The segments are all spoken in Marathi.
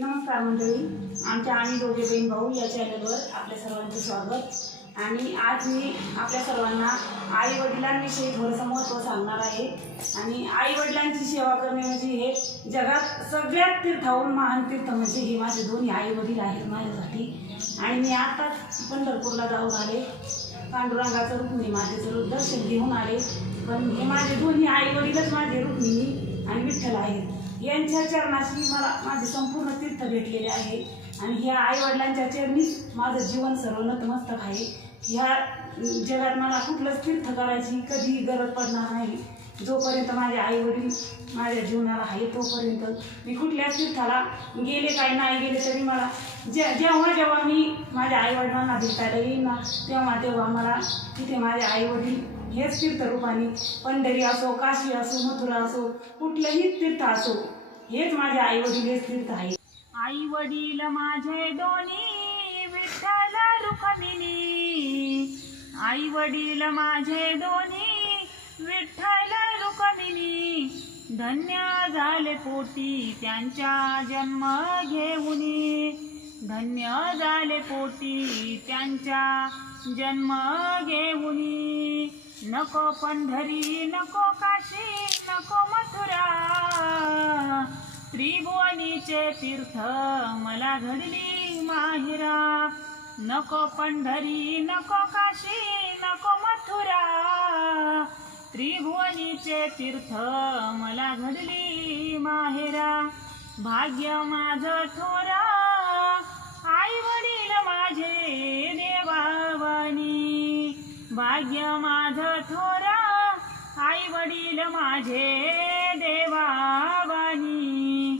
नमस्कार मंडळी. आमच्या आणि दोघे बहीण भाऊ या चॅनलवर आपल्या सर्वांचे स्वागत. आणि आज मी आपल्या सर्वांना आई वडिलांविषयी थोडंसं महत्त्व सांगणार आहे. आणि आई वडिलांची सेवा करणे म्हणजे हे जगात सगळ्यात तीर्थाहून महान तीर्थ म्हणजे हे माझे दोन्ही आई वडील आहेत माझ्यासाठी. आणि मी आताच पंढरपूरला जाऊन आले. पांडुरंगाचं रुक्मिणी मातेचं रूप दर्शन घेऊन आले. पण हे माझे दोन्ही आई वडीलच माझे रुक्मिणी आणि विठ्ठल आहेत. यांच्या चरणाशी मला माझे संपूर्ण तीर्थ भेटलेले आहे. आणि ह्या आईवडिलांच्या चरणीच माझं जीवन सर्व नतमस्तक आहे. ह्या जगात मला कुठलंच तीर्थ करायची कधीही गरज पडणार नाही. जोपर्यंत माझे आई वडील माझ्या जीवनाला आहे तोपर्यंत मी कुठल्याच तीर्थाला गेले काय नाही गेले तरी मला जे जेव्हा जेव्हा मी माझ्या आईवडिलांना भेटायला येईन ना तेव्हा तेव्हा मला तिथे माझे आई वडील हेच तीर्थरूपाने पंढरी असो काशी असो मथुरा असो कुठलंही तीर्थ असो हेच माझे आई वडील हेच तीर्थ आहे आई वडील माझे दोन्ही विठ्ठल रुक्मिणी. आई वडील माझे दोन्ही विठ्ठल रुक्मिणी. धन्य झाले पोटी त्यांच्या जन्म घेऊन. धन्य झाले पोटी त्यांच्या जन्म घेऊन. नको पंढरी नको काशी. नको मथुरा. त्रिभुवनीचे तीर्थ मला घडली माहिरा. नको पंढरी नको काशी नको मथुरा. त्रिभुवनीचे तीर्थ मला घडली माहेरा. भाग्य माझं थोरा. आई वडील माझे देवावानी. भाग्य माझं थोरा. आई वडील माझे देवावानी.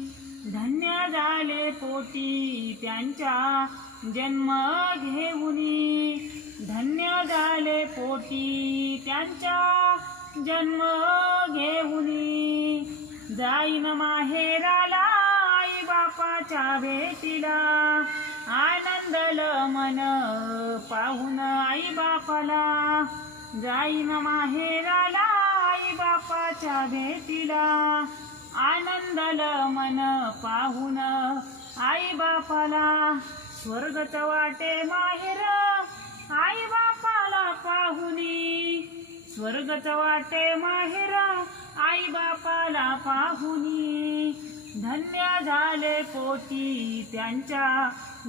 धन्य झाले पोटी त्यांच्या जन्म घेऊनी. धन्य झाले पोटी त्यांच्या जन्म घेऊनी. जाईन माहेराला आई बापाच्या भेटीला. आनंदल मन पाहून आई बापाला. जाईन माहेराला आई बापाच्या भेटीला आनंदल मन पाहून आई बापाला स्वर्गच वाटे माहेर आई बापाला पाहुनी स्वर्गच वाटे माहेर आई बापाला पाहुनी धन्य झाले पोटी त्यांच्या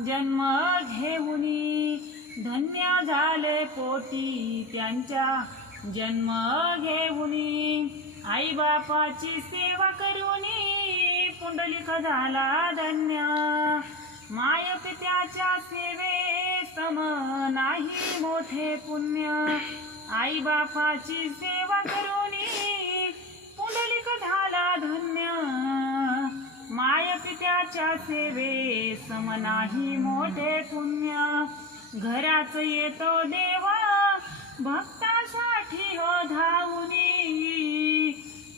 जन्म घेऊनी. धन्य झाले पोटी त्यांच्या जन्म घेऊनी आई बापाची सेवा करूनी पुंडलिक झाला धन्य. माय पित्याच्या सेवे सम नाही मोठे पुण्य. आई बापाची सेवा करूनी पुंडलिक झाला धन्य. माय पित्याच्या सेवे सम नाही मोठे पुण्य. घराच येतो देवा भक्तासाठी हो धावुनी.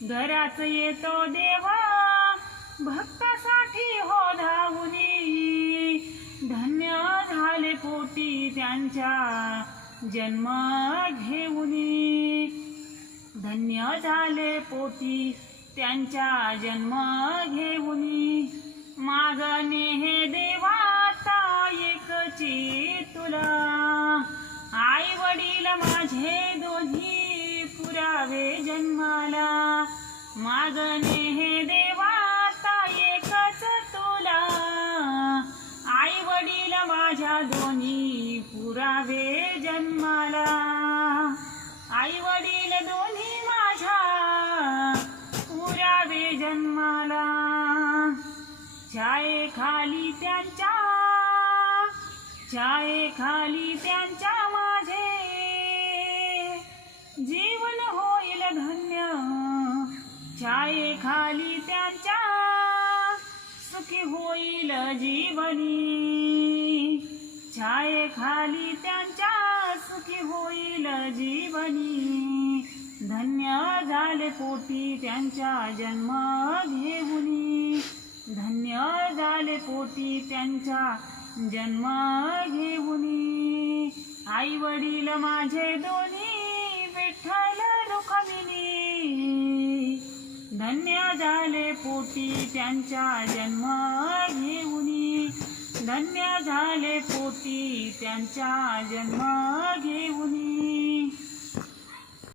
घरात येतो देवा भक्तासाठी हो धावुनी. धन्य झाले पोटी त्यांच्या जन्म घेऊनी. धन्य झाले पोटी त्यांच्या जन्म घेऊनी. मागणे हे देवाता एकची तुला. माझे दोन्ही पुरावे जन्माला. मागणे हे देवाता एकच तुला. आई वडील माझ्या दोन्ही पुरावे जन्माला. आई वडील दोन्ही माझ्या पुरावे जन्माला. चाय खाली त्यांच्या चाय खाली त्यांच्या. जीवन होईल धन्य. चाये खाली त्यांच्या. सुखी होईल जीवनी. छाये खाली त्यांच्या. सुखी होईल जीवनी. धन्य झाले पोटी त्यांच्या जन्म घेऊनी. धन्य झाले पोटी त्यांच्या जन्म घेऊनी. आई वडील माझे दोन्ही विठ्ठल धन्य झाले पोटी त्यांच्या जन्म घेऊन. धन्य झाले पोटी त्यांच्या जन्म घेऊनी.